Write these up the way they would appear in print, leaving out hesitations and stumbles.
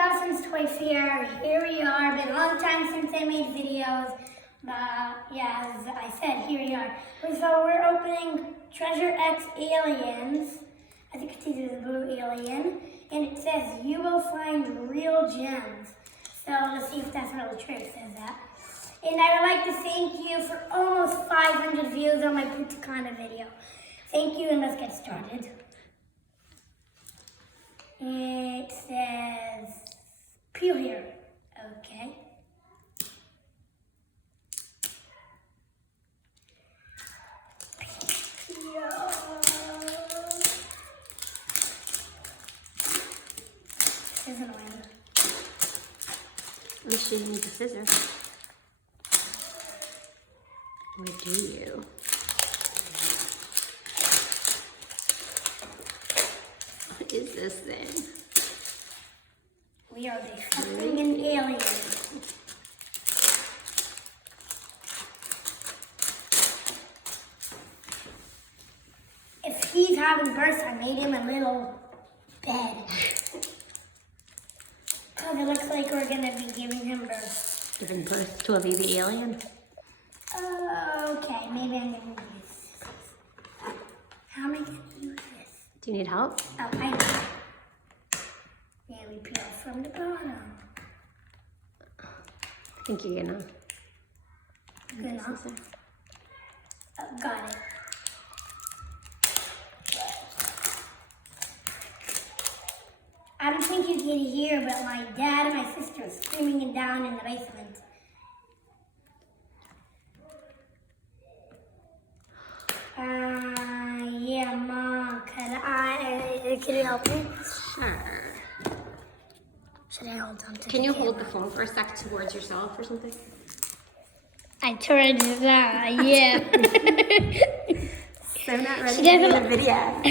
Dawson's Toy Fair. Here we are. Been a long time since I made videos. Yeah, as I said, here we are. So we're opening Treasure X Aliens. I think it's either the blue alien. And it says, you will find real gems. So let's see if that's really true. It says that. And I would like to thank you for almost 500 views on my Putacana video. Thank you, and let's get started. It says, peel here. Okay. Peel. This is annoying. At least you need the scissors. Or do you? What is this thing? We are discovering an alien. If he's having birth, I made him a little bed. Because it looks like we're going to be giving him birth. Giving birth to a baby alien? Okay, maybe I'm going to use this. How am I going to use this? Do you need help? Oh, I know. Yeah, we peel from the bottom. I think you're gonna. Good enough. Oh, got it. I don't think you can hear, but my dad and my sister are screaming down in the basement. Yeah, Mom, can you help me? Sure. Should I hold on to Can you camera? hold the phone for a sec towards yourself or something? I turned it on, yeah. So I'm not ready She to do doesn't- the video.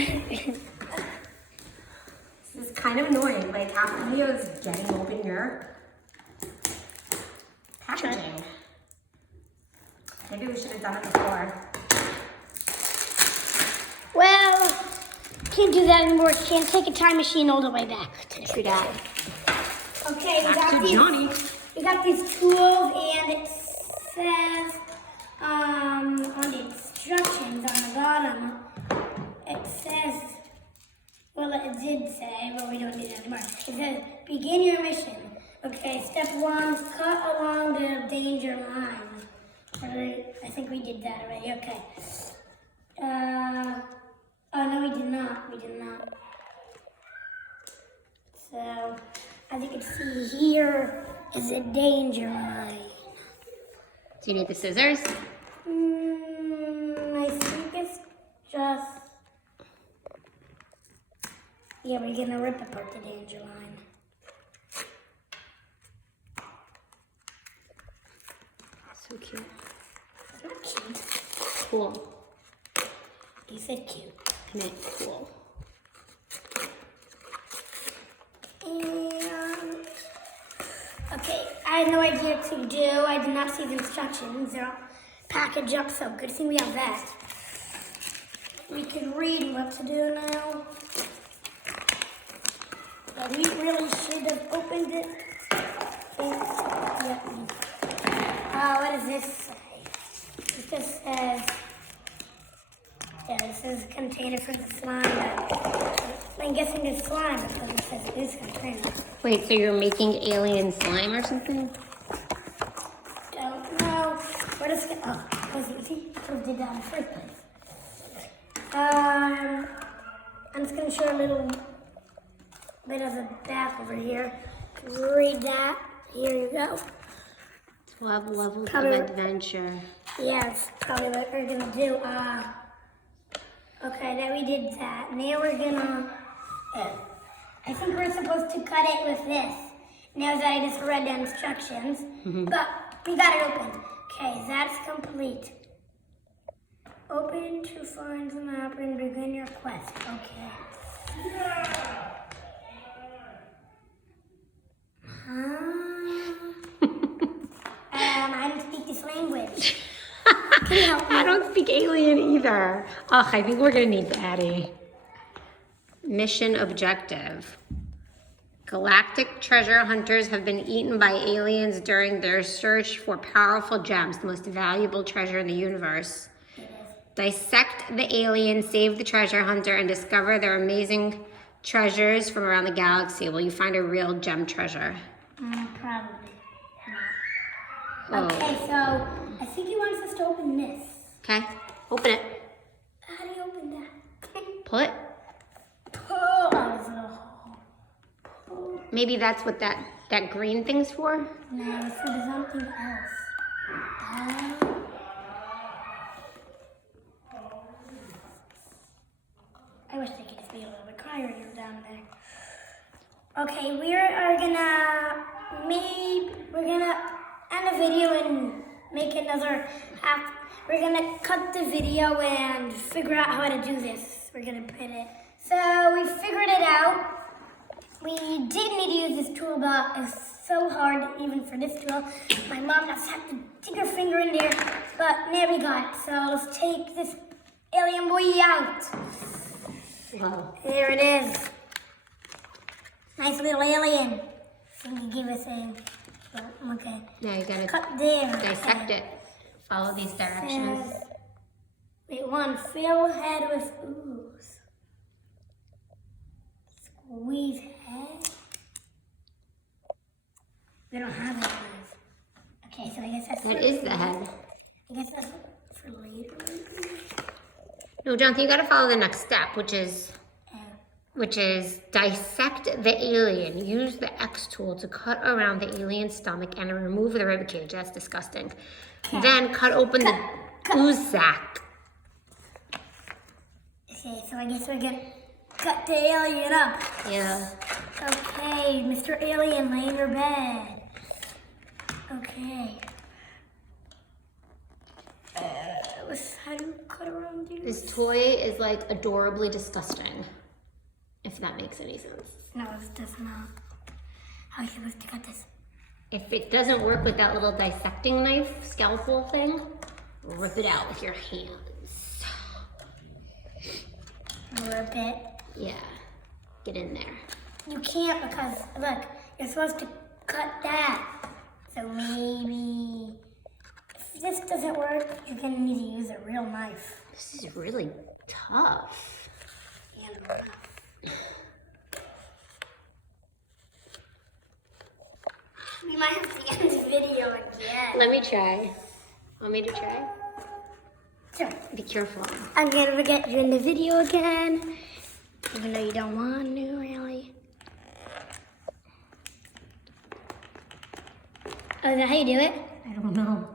This is kind of annoying. Like half the video is getting open your packaging. Maybe we should have done it before. Well, can't do that anymore. Can't take a time machine all the way back. True that. Okay, Back to Johnny. we got these tools, and it says on the instructions on the bottom, it says, well, it did say, well, we don't need it anymore. It says, begin your mission. Okay, step 1, cut along the danger line. I think we did that already. Okay. Oh, no, we did not. We did not. So, as you can see here is a danger line. Do you need the scissors? I think it's just... Yeah, we're gonna rip apart the danger line. So cute. It's not cute. Cool. You said cute. I meant cool. And... Okay, I had no idea what to do. I did not see the instructions. They're all packaged up, so good thing we have that. We can read what to do now. But we really should have opened it. Yeah. What does this say? It just says, yeah, this is a container for the slime. I'm guessing it's slime because it says it is container. Wait, so you're making alien slime or something? Don't know. What is it? Oh, was it easy? Who did that in the first place? I'm just going to show a little bit of the back over here. Read that. Here you go. 12 levels Probably- of adventure. Yeah, that's probably what we're going to do. Okay, now we did that. Now we're going to... I think we're supposed to cut it with this. Now that I just read the instructions. But we got it open. Okay, that's complete. Open to find the map and begin your quest. Okay. I don't speak this language. Can you help me? I don't speak alien either. Ugh, I think we're gonna need Daddy. Mission objective. Galactic treasure hunters have been eaten by aliens during their search for powerful gems, the most valuable treasure in the universe. Dissect the alien, save the treasure hunter, and discover their amazing treasures from around the galaxy. Will you find a real gem treasure? Probably. Oh. Okay, so I think he wants us to open this. Okay, open it. How do you open that? Pull it. Oh, there's a little hole. Maybe that's what that green thing's for. No, it's for something else. I wish they could just be a little bit quieter down there. Okay, we're gonna end the video and make another half. We're gonna cut the video and figure out how to do this. We're gonna put it. So we figured it out. We did need to use this tool, but it's so hard even for this tool. My mom just had to dig her finger in there, but now we got it. So let's take this alien boy out. Wow. There it is. Nice little alien. So you give us a, okay. Now you gotta Cut there. dissect it. Follow these directions. Wait, one, fill head with ooze. Squeeze head. We don't have it. Okay, so I guess that's That is the head. I guess that's for later. No, Jonathan, you gotta follow the next step, which is dissect the alien. Use the X tool to cut around the alien's stomach and remove the rib cage. That's disgusting. Then cut open the ooze sac. Okay, so I guess we're gonna cut the alien up. Yeah. Okay, Mr. Alien, lay in your bed. Okay. How do you cut around you? This toy is like adorably disgusting, if that makes any sense. No, it does not. How are you supposed to cut this? If it doesn't work with that little dissecting knife, scalpel thing, rip it out with your hands. Rip it. Yeah, get in there. You can't because, look, you're supposed to cut that. So maybe, if this doesn't work, you're gonna need to use a real knife. This is really tough. And rough. We might have to end the video again. Let me try. Want me to try? Sure. Be careful. I'm gonna get you in the video again, even though you don't want to, really. Oh, is that how you do it? I don't know.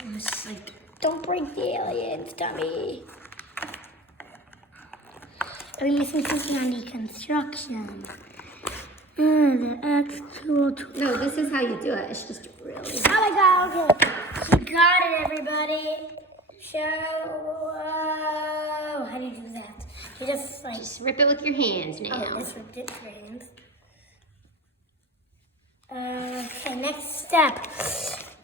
I'm just like, Don't break the alien's tummy. Are we missing something on the construction? The X tool. no, this is how you do it. It's just really. Oh my god, okay. You got it, everybody. How do you do that? You just like. Just rip it with your hands now. Oh, this ripped it for hands. Okay, next step.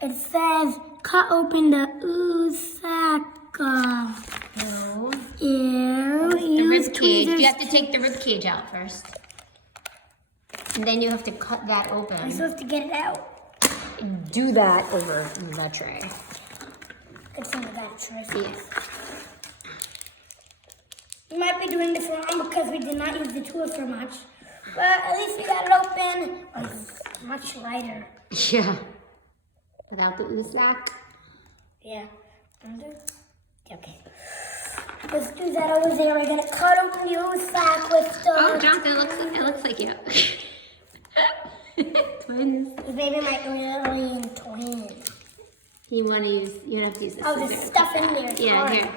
It says cut open the ooze sac. No. Ew. The rib cage. You have to take the rib cage out first. And then you have to cut that I'm open. supposed to get it out. Do that over the tray. Good thing about choices. Yeah. We might be doing this wrong because we did not use the tool for much. But at least we got it open. Oh, it's much lighter. Yeah. Without the ooze sac. Yeah. Okay. Let's do that over there. We're gonna cut open the ooze sac with the. Oh, Jonathan, it looks like you. Twins. The baby might be alien twin. You want to use? You have to use this. Oh, there's scissors. stuff in there. It's Yeah, hard. here.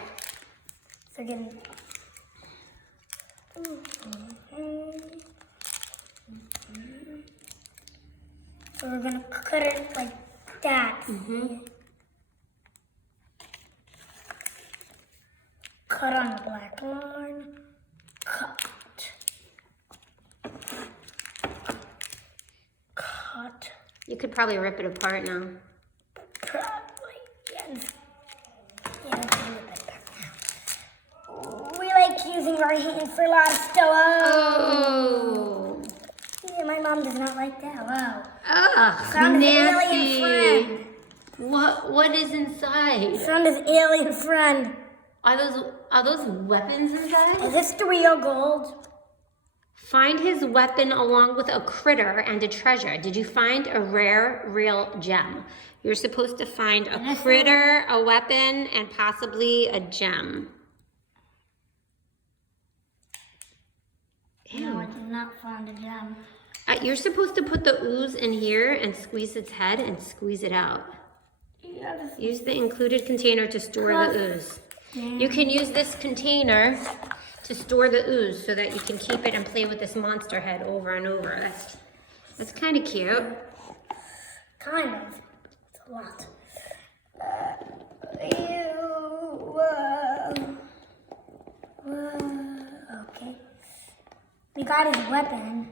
So we're gonna. So we're gonna cut it like that. Cut on the black line. Cut. Cut. You could probably rip it apart now. Probably. Yes. Yeah, let's do it like that now. We like using our hands for a lot of stuff. Oh. like that. Wow. Ugh, Found his nasty. alien friend. What is inside? Found his alien friend. Are those weapons inside? Is this the real gold? Find his weapon along with a critter and a treasure. Did you find a rare, real gem? You're supposed to find a critter, a weapon, and possibly a gem. No, I did not find a gem. You're supposed to put the ooze in here and squeeze its head and squeeze it out. Yes. Use the included container to store the ooze. You can use this container to store the ooze so that you can keep it and play with this monster head over and over. That's kind of cute. Kind of. It's a lot. Okay. We got his weapon.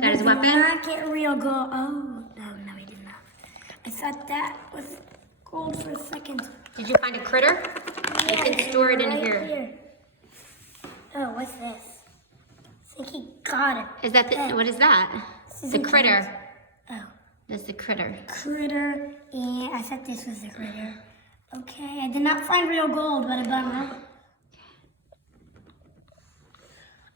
Got his weapon? We did not get real gold. Oh, no, we did not. I thought that was gold for a second. Did you find a critter? You can store it in Right here. Oh, what's this? I think he got it. Is that what is that? This is The a critter. Oh, That's the critter. critter. And I thought this was the critter. Okay, I did not find real gold, but a bummer.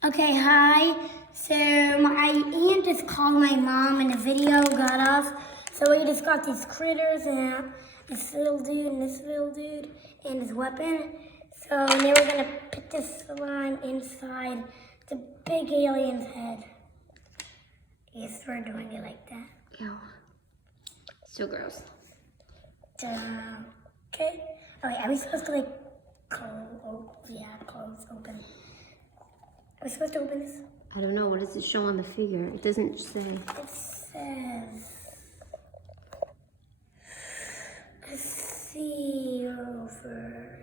Okay, hi. So my aunt just called my mom and the video got off. So we just got these critters and this little dude and this little dude and his weapon. So they were gonna put this slime inside the big alien's head. Yes, we're doing it like that. Ew. So gross. Okay. Oh wait, are we supposed to like close open? Are we supposed to open this? I don't know. What does it show on the figure? It doesn't say. It says a sea over.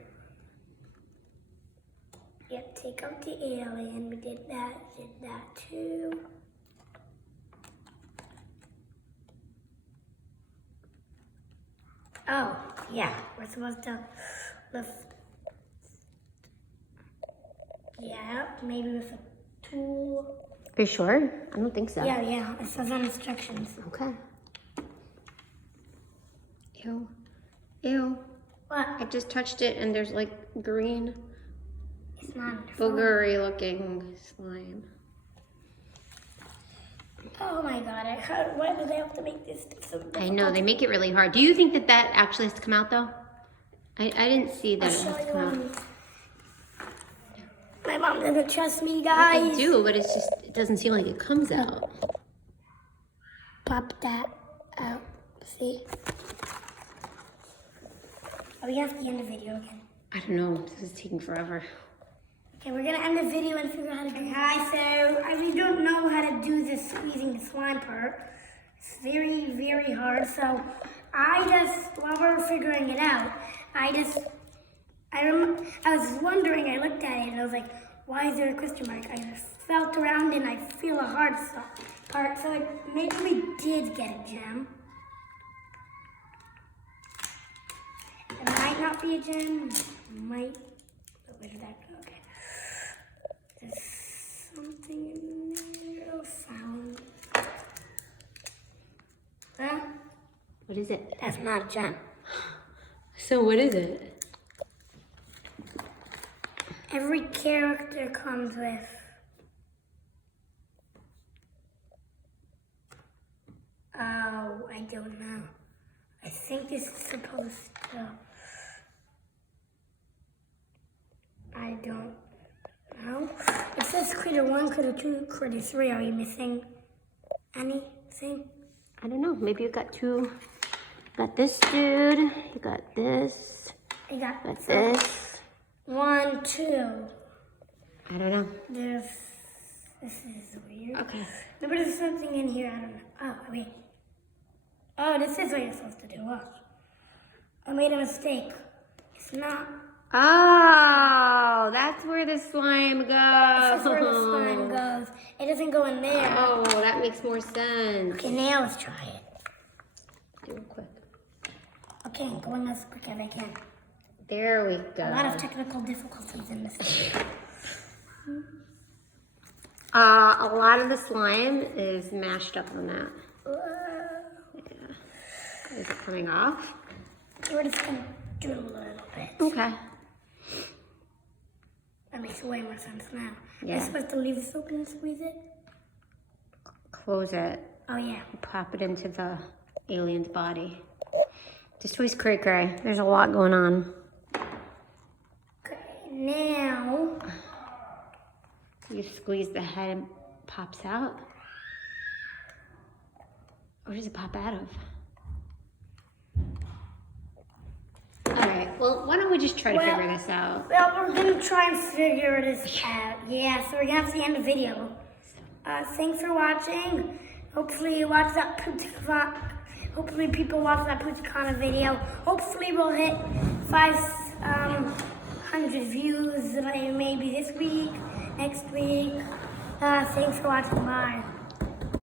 Yep, take out the alien. We did that too. Oh, yeah, we're supposed to lift. Yeah, maybe with a tool. Are you sure? I don't think so. Yeah, it says on instructions. Okay. Ew. Ew. What? I just touched it and there's like green, It's not. boogery looking slime. Oh my god, why do they have to make this so difficult? I know, they make it really hard. Do you think that that actually has to come out though? I didn't see that I'll it show has to you come out. one. My mom doesn't trust me, I guys. do, but it's just, it doesn't seem like it comes out. Pop that out. See? Are we gonna have to end the video again? I don't know, this is taking forever. Okay, we're gonna end the video and figure out how to do it. Hi, so I really don't know how to do this squeezing the slime part. It's very, very hard. So while we're figuring it out, I was wondering, I looked at it and I was like, why is there a question mark? I felt around and I feel a hard part. So maybe we did get a gem. It might not be a gem. Might. Where did that go? Okay. There's something in there. Oh, found. Huh? What is it? That's not a gem. So what is it? Every character comes with. Oh, I don't know. I think this is supposed to. I don't know. It says critter 1, critter 2, critter 3. Are you missing anything? I don't know, maybe you got two. You got this dude, you got this, I got you got this. 1, 2. I don't know. This is weird. Okay. Maybe there's something in here. I don't know. Oh, wait. Oh, this is what you're supposed to do. Watch. I made a mistake. It's not. Oh, that's where the slime goes. This is where the slime goes. It doesn't go in there. Oh, that makes more sense. Okay, now let's try it. Do it quick. Okay, I'm going as quick as I can. There we go. A lot of technical difficulties in this video. A lot of the slime is mashed up on that. Yeah. Is it coming off? We're just gonna do it a little bit. Okay. That makes way more sense now. Yeah. Am I supposed to leave this open and squeeze it? Close it. Oh yeah. Pop it into the alien's body. This toy's cray-cray. There's a lot going on. Okay, now You squeeze the head and it pops out. Where does it pop out of? Alright, well, why don't we just try to figure this out? Well, we're gonna try and figure this out. Yeah, so we're gonna have to end the video. Thanks for watching. Hopefully you watch that Hopefully people watch that Poochicana video. Hopefully we'll hit 500 views maybe this week, next week. Thanks for watching. Bye.